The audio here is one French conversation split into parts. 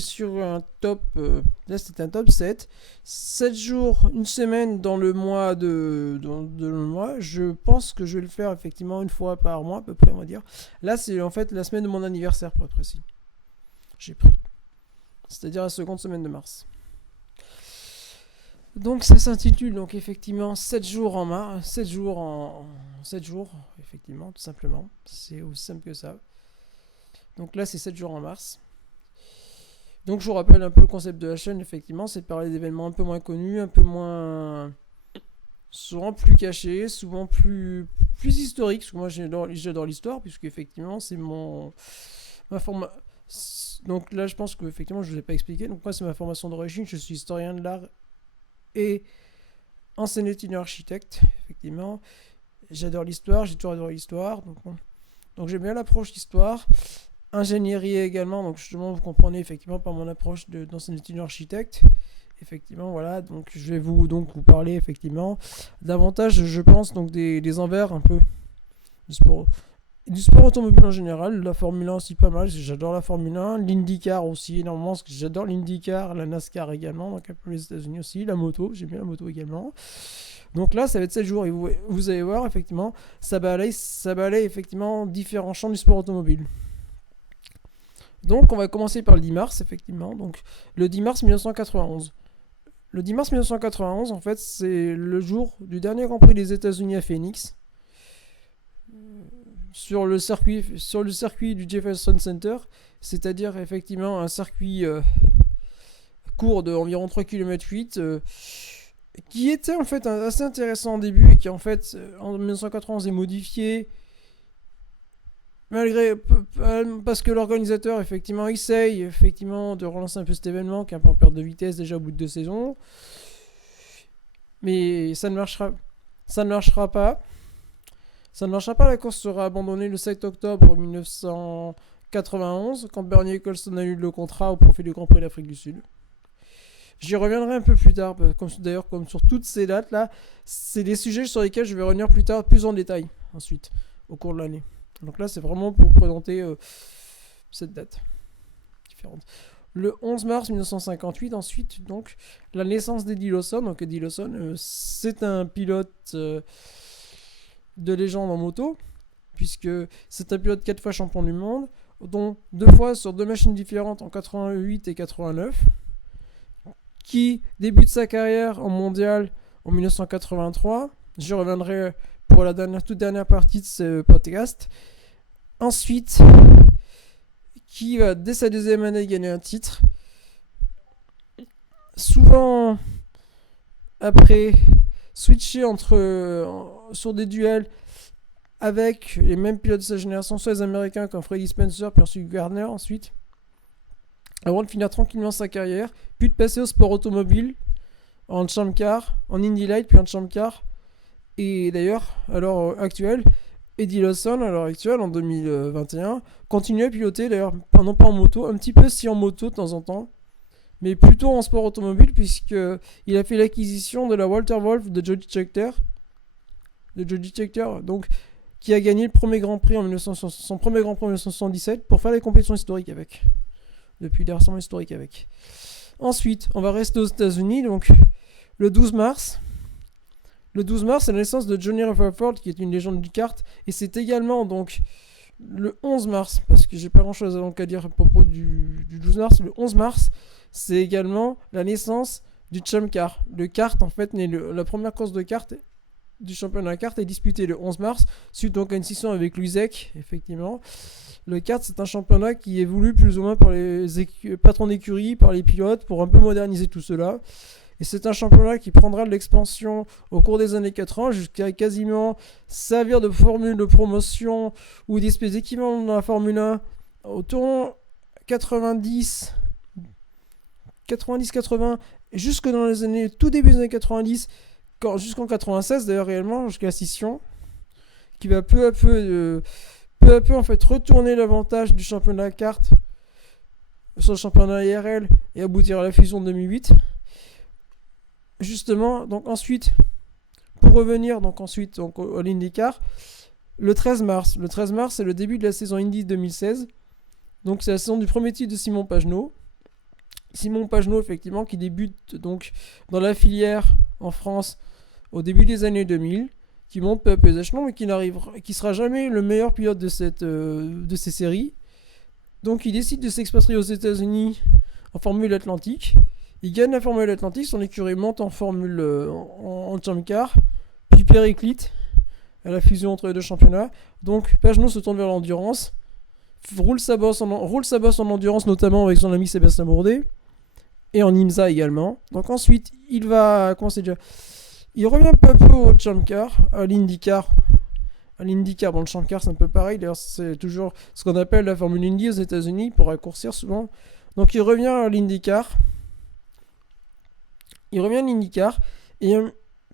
sur un top. Là, c'était un top 7. 7 jours, une semaine dans le mois dans le mois. Je pense que je vais le faire effectivement une fois par mois, à peu près, on va dire. Là, c'est en fait la semaine de mon anniversaire, pour être précis. J'ai pris. C'est-à-dire la seconde semaine de mars. Donc ça s'intitule donc effectivement 7 jours en mars, 7 jours en 7 jours effectivement tout simplement, c'est aussi simple que ça. Donc là c'est 7 jours en mars. Donc je vous rappelle un peu le concept de la chaîne effectivement, c'est de parler d'événements un peu moins connus, un peu moins souvent plus cachés, souvent plus historiques, parce que moi j'adore l'histoire puisque effectivement c'est mon ma forme. Donc là je pense que effectivement je vous ai pas expliqué, donc moi c'est ma formation d'origine, je suis historien de l'art et ancien étudiant architecte, effectivement. J'adore l'histoire, j'ai toujours adoré l'histoire, donc j'aime bien l'approche d'histoire. Ingénierie également, donc justement vous comprenez effectivement par mon approche d'ancien étudiant architecte. Effectivement, voilà, donc je vais vous parler effectivement davantage, je pense, donc des envers un peu du sport, du sport automobile en général, la Formule 1 aussi pas mal, j'adore la Formule 1, l'IndyCar aussi énormément, parce que j'adore l'IndyCar, la NASCAR également, donc un peu les États-Unis aussi, la moto, j'aime bien la moto également. Donc là, ça va être 7 jours et vous allez voir, effectivement, ça balaye effectivement différents champs du sport automobile. Donc on va commencer par le 10 mars, effectivement, donc le 10 mars 1991. Le 10 mars 1991, en fait, c'est le jour du dernier Grand Prix des États-Unis à Phoenix, sur le circuit du Jefferson Center, c'est-à-dire effectivement un circuit court d'environ 3,8 km, qui était en fait assez intéressant au début et qui en fait en 1991 est modifié malgré parce que l'organisateur effectivement essaye effectivement de relancer un peu cet événement qui est un peu en perte de vitesse déjà au bout de 2 saisons, mais ça ne marchera pas. Ça ne marchera pas, la course sera abandonnée le 7 octobre 1991 quand Bernie Ecclestone annule le contrat au profit du Grand Prix d'Afrique du Sud. J'y reviendrai un peu plus tard, d'ailleurs comme sur toutes ces dates là, c'est des sujets sur lesquels je vais revenir plus tard, plus en détail ensuite, au cours de l'année. Donc là c'est vraiment pour vous présenter cette date différente. Le 11 mars 1958 ensuite, donc la naissance d'Eddie Lawson. Donc Eddie Lawson, c'est un pilote de légende en moto, puisque c'est un pilote 4 fois champion du monde, dont 2 fois sur 2 machines différentes en 88 et 89, qui débute sa carrière en mondial en 1983. Je reviendrai pour la toute dernière partie de ce podcast. Ensuite, qui va dès sa deuxième année gagner un titre. Souvent après switcher sur des duels avec les mêmes pilotes de sa génération, soit les Américains comme Freddie Spencer, puis ensuite Gardner ensuite, avant de finir tranquillement sa carrière, puis de passer au sport automobile, en Champ Car, en Indy Light, puis en Champ Car. Et d'ailleurs, à l'heure actuelle, Eddie Lawson, à l'heure actuelle, en 2021, continue à piloter, d'ailleurs, non pas en moto, un petit peu si en moto de temps en temps, mais plutôt en sport automobile, puisqu'il a fait l'acquisition de la Walter Wolf de Jody Scheckter, donc, qui a gagné le premier Grand Prix son premier Grand Prix en 1977 pour faire les compétitions historiques avec. Depuis les rassemblements historiques avec. Ensuite, on va rester aux États-Unis, donc le 12 mars. Le 12 mars, c'est la naissance de Johnny Rutherford, qui est une légende du kart, et c'est également donc le 11 mars, parce que j'ai pas grand-chose à dire à propos du 12 mars. Le 11 mars, c'est également la naissance du Champ Car. Le kart, en fait, la première course de kart du championnat kart est disputée le 11 mars, suite donc à une scission avec Luzek, effectivement. Le kart, c'est un championnat qui est voulu plus ou moins par les patrons d'écurie, par les pilotes, pour un peu moderniser tout cela. Et c'est un championnat qui prendra de l'expansion au cours des années 80 jusqu'à quasiment servir de formule de promotion ou d'espèce d'équivalent dans la Formule 1 au tournant 90-80, jusque dans les années, tout début des années 90, jusqu'en 96 d'ailleurs réellement, jusqu'à la scission, qui va peu à peu en fait retourner l'avantage du championnat kart sur le championnat IRL et aboutir à la fusion de 2008. Justement, donc ensuite, pour revenir donc au l'IndyCar, le 13 mars, c'est le début de la saison Indy 2016. Donc c'est la saison du premier titre de Simon Pagenaud. Simon Pagenaud, effectivement, qui débute donc dans la filière en France au début des années 2000, qui monte peu à peu les échelons, mais qui sera jamais le meilleur pilote de ces séries. Donc il décide de s'expatrier aux États-Unis en Formule Atlantique. Il gagne la Formule Atlantique, son écurie monte en Formule en Champ Car, puis périclite à la fusion entre les deux championnats. Donc Pagenaud se tourne vers l'endurance, roule sa bosse en endurance, notamment avec son ami Sébastien Bourdet, et en IMSA également. Donc ensuite, il revient peu à peu au Champ Car, à l'IndyCar. Bon, le Champ Car, c'est un peu pareil. D'ailleurs, c'est toujours ce qu'on appelle la Formule Indy aux États-Unis pour raccourcir souvent. Donc il revient à l'IndyCar. Et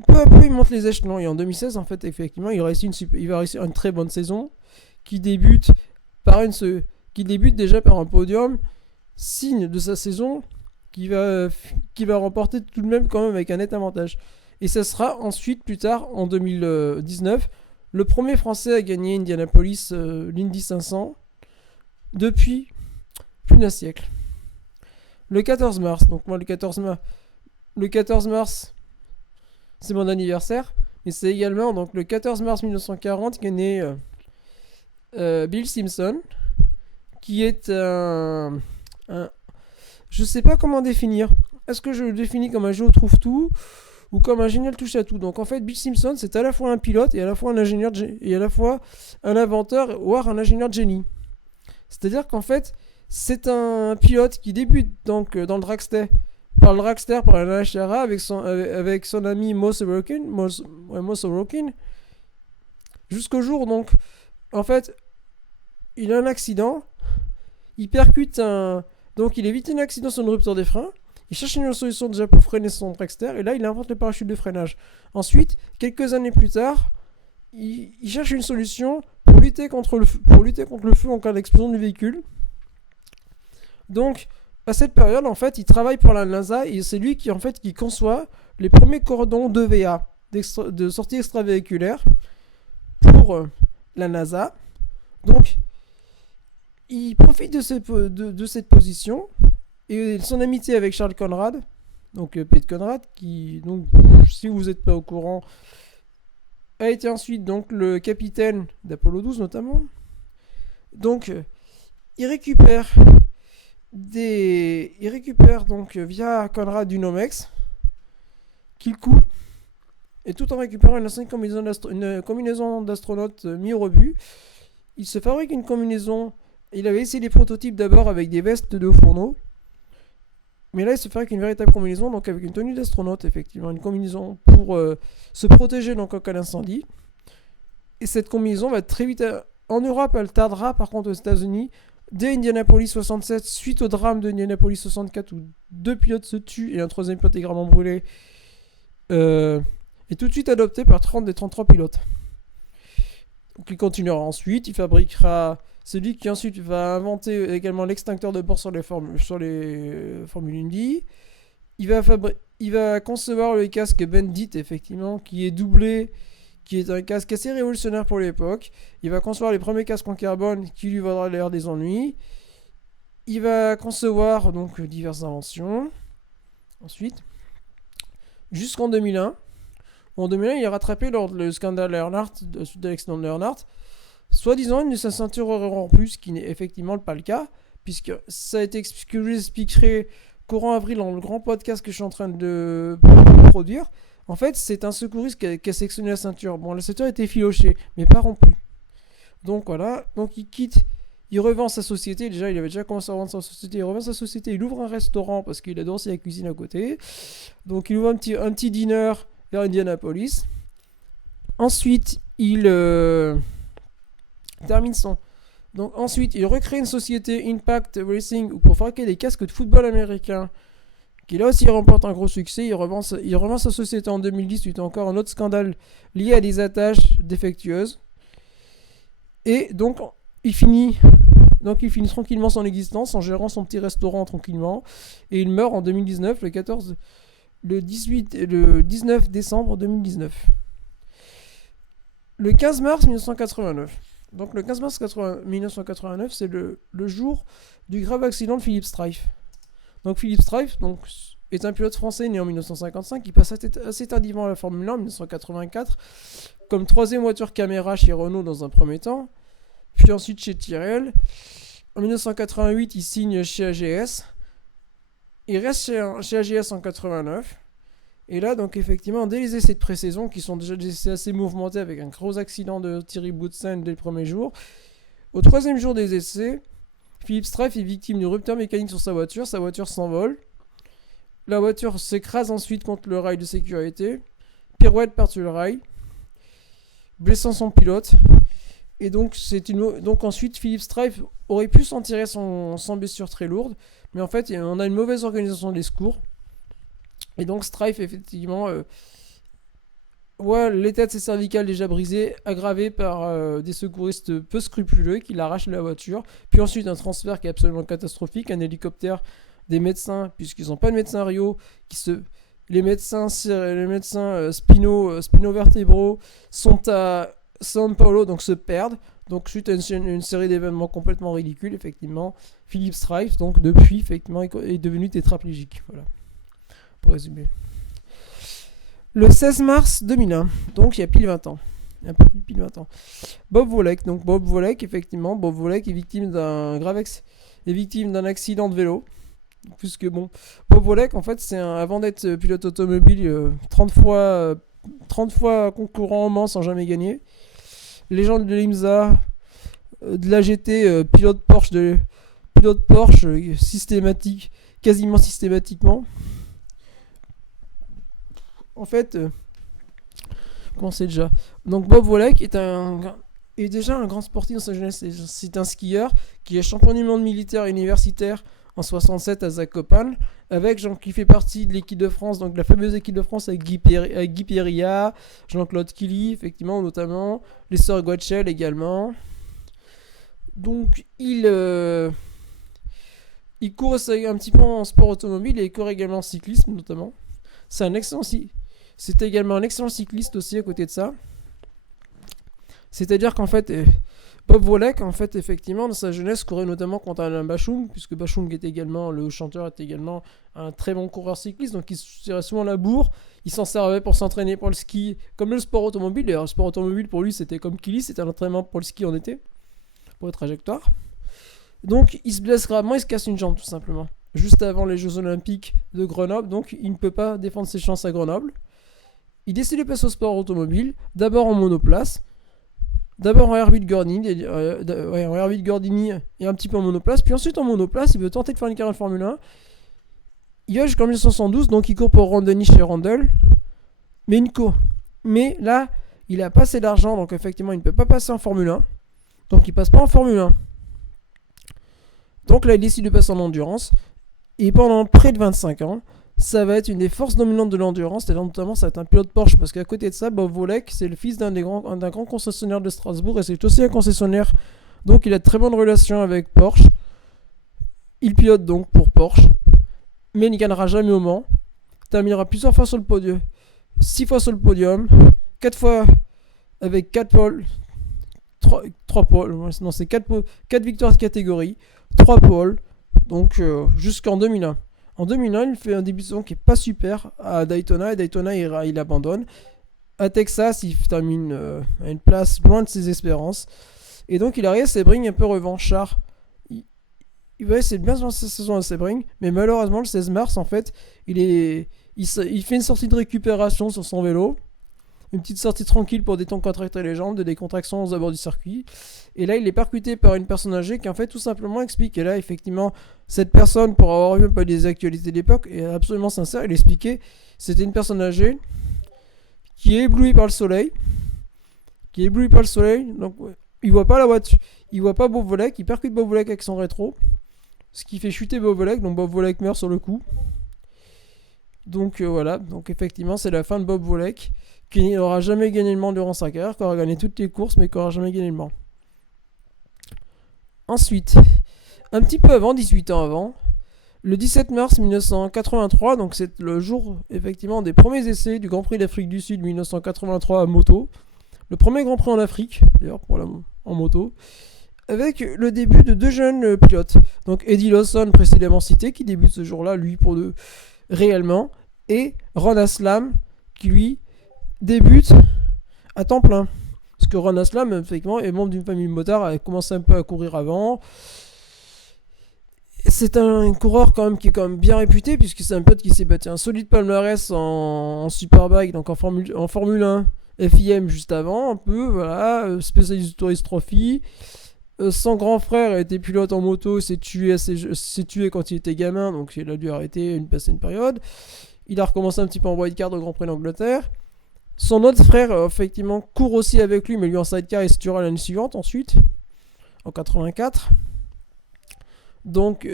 peu à peu, il monte les échelons. Et en 2016, en fait, effectivement, il va réussir une très bonne saison qui débute déjà par un podium, signe de sa saison qui va remporter tout de même quand même avec un net avantage. Et ça sera ensuite, plus tard, en 2019, le premier Français à gagner Indianapolis, l'Indy 500, depuis plus d'un siècle. Le 14 mars, donc moi le 14 mars, c'est mon anniversaire, et c'est également donc le 14 mars 1940 qu'est né Bill Simpson, qui est je sais pas comment définir. Est-ce que je le définis comme un jeu trouve tout ou comme un génial touche à tout? Donc en fait, Bill Simpson, c'est à la fois un pilote et à la fois un ingénieur et à la fois un inventeur, voire un ingénieur de génie. C'est-à-dire qu'en fait, c'est un pilote qui débute donc dans le dragster, par la NHRA avec son ami Moss O'Rourke, jusqu'au jour donc, en fait, il a un accident, il percute donc il évite un accident sur une rupture des freins. Il cherche une solution déjà pour freiner son dragster, et là il invente le parachute de freinage. Ensuite, quelques années plus tard, il cherche une solution pour lutter contre le feu en cas d'explosion du véhicule. Donc, à cette période, en fait, il travaille pour la NASA, et c'est lui qui conçoit les premiers cordons d'EVA, de sortie extravéhiculaire, pour la NASA. Donc, il profite de cette position, et son amitié avec Charles Conrad, donc Pete Conrad, qui, donc, si vous n'êtes pas au courant, a été ensuite donc le capitaine d'Apollo 12 notamment. Donc, il récupère donc via Conrad du Nomex qu'il coupe, et tout en récupérant une combinaison d'astronaute mis au rebut, il se fabrique une combinaison. Il avait essayé des prototypes d'abord avec des vestes de haut fourneau, mais là il se fabrique une véritable combinaison, donc avec une tenue d'astronaute, effectivement, une combinaison pour se protéger donc en cas d'incendie. Et cette combinaison va très vite en Europe, elle tardera par contre aux États-Unis. Dès Indianapolis 67, suite au drame de Indianapolis 64 où 2 pilotes se tuent et un 3e pilote est gravement brûlé, est tout de suite adopté par 30 des 33 pilotes. Donc il continuera ensuite, il fabriquera. C'est lui qui ensuite va inventer également l'extincteur de bord sur les Formule Indy. Il va concevoir le casque Bandit, effectivement, qui est doublé, qui est un casque assez révolutionnaire pour l'époque. Il va concevoir les premiers casques en carbone qui lui vaudra l'air des ennuis. Il va concevoir donc diverses inventions. Ensuite, jusqu'en 2001. En 2001, il est rattrapé lors du scandale Earnhardt, suite à l'accident de Earnhardt, soi-disant une de sa ceinture aurait rompu, ce qui n'est effectivement pas le cas, puisque ça a été ce que je vous expliquerai courant avril dans le grand podcast que je suis en train de produire. En fait, c'est un secouriste qui a sectionné la ceinture. Bon, la ceinture a été filochée, mais pas rompue. Donc voilà, donc il revend sa société. Déjà, il avait déjà commencé à vendre sa société. Il revend sa société, il ouvre un restaurant parce qu'il adore la cuisine à côté. Donc il ouvre un petit dîner vers Indianapolis. Ensuite, il termine son. Donc ensuite, il recrée une société Impact Racing pour fabriquer des casques de football américain. Qui là aussi remporte un gros succès. Il revend sa société en 2010 suite à encore un autre scandale lié à des attaches défectueuses. Et donc il finit tranquillement son existence en gérant son petit restaurant tranquillement. Et il meurt en 2019, le 19 décembre 2019. Le 15 mars 1989. Donc le 15 mars 1989, c'est le jour du grave accident de Philippe Streiff. Donc Philippe Streiff est un pilote français né en 1955 qui passe assez tardivement à la Formule 1 en 1984 comme troisième voiture caméra chez Renault dans un premier temps, puis ensuite chez Tyrrell. En 1988, il signe chez AGS. Il reste chez AGS en 89. Et là, donc effectivement, dès les essais de pré-saison, qui sont déjà des essais assez mouvementés avec un gros accident de Thierry Boutsen dès le premier jour, au troisième jour des essais, Philippe Streiff est victime d'une rupture mécanique sur sa voiture s'envole. La voiture s'écrase ensuite contre le rail de sécurité, pirouette par-dessus le rail, blessant son pilote. Et donc, ensuite, Philippe Streiff aurait pu s'en tirer sans blessure très lourde, mais en fait, on a une mauvaise organisation des secours. Et donc Streiff, effectivement, voit l'état de ses cervicales déjà brisé, aggravé par des secouristes peu scrupuleux qui l'arrachent de la voiture. Puis ensuite, un transfert qui est absolument catastrophique, un hélicoptère des médecins, puisqu'ils n'ont pas de médecins à Rio, les médecins spino-vertébraux sont à São Paulo, donc se perdent. Donc suite à une série d'événements complètement ridicules, effectivement, Philippe Streiff, donc depuis, effectivement, est devenu tétraplégique. Voilà. Pour résumer. Le 16 mars 2001, donc il y a pile 20 ans. Un peu plus pile 20 ans. Bob Volek, effectivement, Bob Volek est victime d'un accident de vélo. Puisque bon, Bob Volek, en fait, avant d'être pilote automobile, 30 fois concurrent en Mans sans jamais gagner. Légende de l'IMSA, de l'AGT, pilote Porsche quasiment systématiquement. En fait, comment c'est déjà ? Donc Bob Volek est déjà un grand sportif dans sa jeunesse. C'est un skieur qui est champion du monde militaire et universitaire en 67 à Zakopane, qui fait partie de l'équipe de France, donc la fameuse équipe de France avec Guy Péria, Jean-Claude Killy, effectivement, notamment, les sœurs Guachel également. Donc il court un petit peu en sport automobile et il court également en cyclisme, notamment. C'est également un excellent cycliste aussi à côté de ça. C'est-à-dire qu'en fait, Bob Volek, en fait, effectivement, dans sa jeunesse, courait notamment contre Alain Bachung, puisque Bachung le chanteur était également un très bon coureur cycliste, donc il se tirait souvent la bourre. Il s'en servait pour s'entraîner pour le ski, comme le sport automobile. D'ailleurs, le sport automobile pour lui, c'était comme Killy, c'était un entraînement pour le ski en été, pour les trajectoires. Donc, il se blesse gravement, il se casse une jambe tout simplement. Juste avant les Jeux Olympiques de Grenoble, donc il ne peut pas défendre ses chances à Grenoble. Il décide de passer au sport automobile, d'abord en monoplace, d'abord en Herbie Gordini et un petit peu en monoplace, puis ensuite en monoplace, il veut tenter de faire une carrière de Formule 1. Il va jusqu'en 1972, donc il court pour Randoni chez Randall, mais là, il a pas assez d'argent, donc effectivement, il ne peut pas passer en Formule 1, donc il passe pas en Formule 1. Donc là, il décide de passer en endurance, et pendant près de 25 ans, ça va être une des forces dominantes de l'endurance, et notamment ça va être un pilote Porsche, parce qu'à côté de ça, Bob Volek, c'est le fils d'un grand concessionnaire de Strasbourg, et c'est aussi un concessionnaire, donc il a de très bonnes relations avec Porsche. Il pilote donc pour Porsche, mais il ne gagnera jamais au Mans. Il terminera plusieurs fois sur le podium, 6 fois sur le podium, 4 fois avec 4 pôles, 3 pôles, non c'est 4 victoires de catégorie, 3 pôles, donc jusqu'en 2001. En 2001, il fait un début de saison qui n'est pas super à Daytona, et Daytona il abandonne. À Texas, il termine à une place loin de ses espérances. Et donc il arrive à Sebring un peu revanchard. Il va essayer de bien se lancer sa saison à Sebring, mais malheureusement le 16 mars, en fait, il fait une sortie de récupération sur son vélo. Une petite sortie tranquille pour décontracter les jambes, de décontraction aux abords du circuit. Et là, il est percuté par une personne âgée qui, en fait, tout simplement explique. Et là, effectivement, cette personne, pour avoir vu un peu des actualités d'époque, est absolument sincère. Il expliquait, c'était une personne âgée qui est éblouie par le soleil. Donc, il voit pas la voiture. Il voit pas Bob Volek. Il percute Bob Volek avec son rétro. Ce qui fait chuter Bob Volek. Donc, Bob Volek meurt sur le coup. Donc, voilà. Donc, effectivement, c'est la fin de Bob Volek, qui n'aura jamais gagné le Mans durant sa carrière, qui aura gagné toutes les courses, mais qui n'aura jamais gagné le Mans. Ensuite, un petit peu avant, 18 ans avant, le 17 mars 1983, donc c'est le jour effectivement des premiers essais du Grand Prix d'Afrique du Sud 1983 à moto. Le premier Grand Prix en Afrique, d'ailleurs en moto, avec le début de deux jeunes pilotes. Donc Eddie Lawson, précédemment cité, qui débute ce jour-là, lui, pour deux, réellement, et Ron Aslam, qui lui débute à temps plein. Parce que Ron Aslam, effectivement, est membre d'une famille de motards, a commencé un peu à courir avant. C'est un coureur quand même qui est quand même bien réputé, puisque c'est un pote qui s'est battu un solide palmarès en Superbike, donc en Formule 1, FIM juste avant, un peu, voilà, spécialiste du Tourist Trophy. Son grand frère était pilote en moto, s'est tué quand il était gamin, donc il a dû arrêter passer une période. Il a recommencé un petit peu en wildcard au Grand Prix d'Angleterre. Son autre frère, effectivement, court aussi avec lui, mais lui en sidecar, il se tuera l'année suivante, ensuite, en 84. Donc,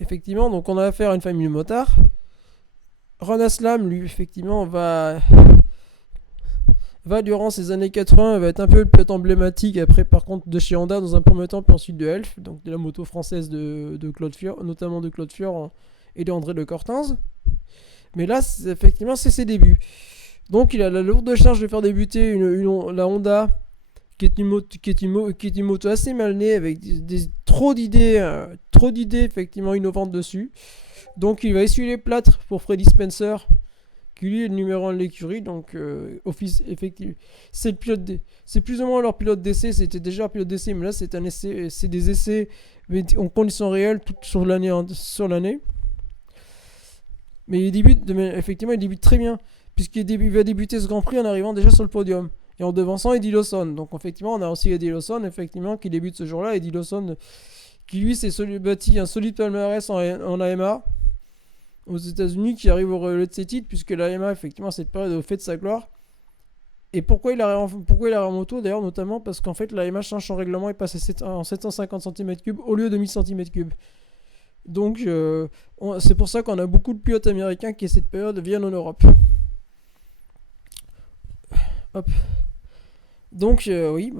effectivement, donc on a affaire à une famille de motards. Ron Aslam, lui, effectivement, va durant ces années 80, va être un peu le pilote emblématique, après par contre de chez Honda dans un premier temps, puis ensuite de Elf, donc de la moto française de Claude Fior, notamment de Claude Fior et d'André de Cortins. Mais là, effectivement, c'est ses débuts. Donc il a la lourde charge de faire débuter la Honda, qui est une moto assez mal née, avec trop d'idées effectivement innovantes dessus. Donc il va essuyer les plâtres pour Freddie Spencer, qui lui est le numéro 1 de l'écurie, donc office effectivement. C'est plus ou moins leur pilote d'essai, c'était déjà leur pilote d'essai, mais là c'est des essais mais en conditions réelles toute sur l'année. Mais il débute très bien, puisqu'il va débuter ce Grand Prix en arrivant déjà sur le podium et en devançant Eddie Lawson. Donc effectivement, on a aussi Eddie Lawson effectivement qui débute ce jour-là. Eddie Lawson qui lui s'est bâti un solide palmarès en AMA aux États-Unis, qui arrive au relais de ses titres, puisque l'AMA effectivement cette période au fait de sa gloire. Et pourquoi il a en moto d'ailleurs, notamment parce qu'en fait l'AMA change son règlement et passe en 750 cm3 au lieu de 1000 cm3. Donc c'est pour ça qu'on a beaucoup de pilotes américains qui à cette période viennent en Europe. Hop. Donc oui,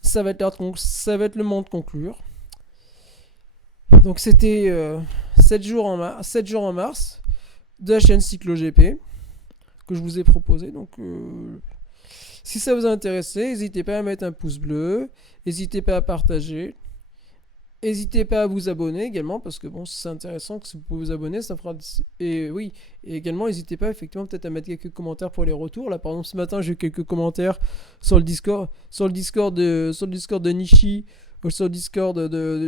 ça va être le moment de conclure. Donc c'était 7 jours en mars de la chaîne CycloGP que je vous ai proposé. Donc si ça vous a intéressé, n'hésitez pas à mettre un pouce bleu, n'hésitez pas à partager, n'hésitez pas à vous abonner également, parce que bon, c'est intéressant que si vous pouvez vous abonner, ça fera. Et oui, et également n'hésitez pas effectivement peut-être à mettre quelques commentaires pour les retours. Là par exemple ce matin j'ai eu quelques commentaires sur le Discord de Nishi, ou sur le Discord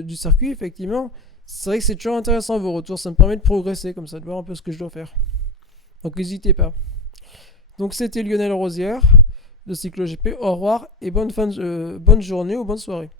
du circuit. Effectivement, c'est vrai que c'est toujours intéressant vos retours, ça me permet de progresser comme ça, de voir un peu ce que je dois faire. Donc n'hésitez pas. Donc c'était Lionel Rosière de CycloGP. Au revoir et bonne journée ou bonne soirée.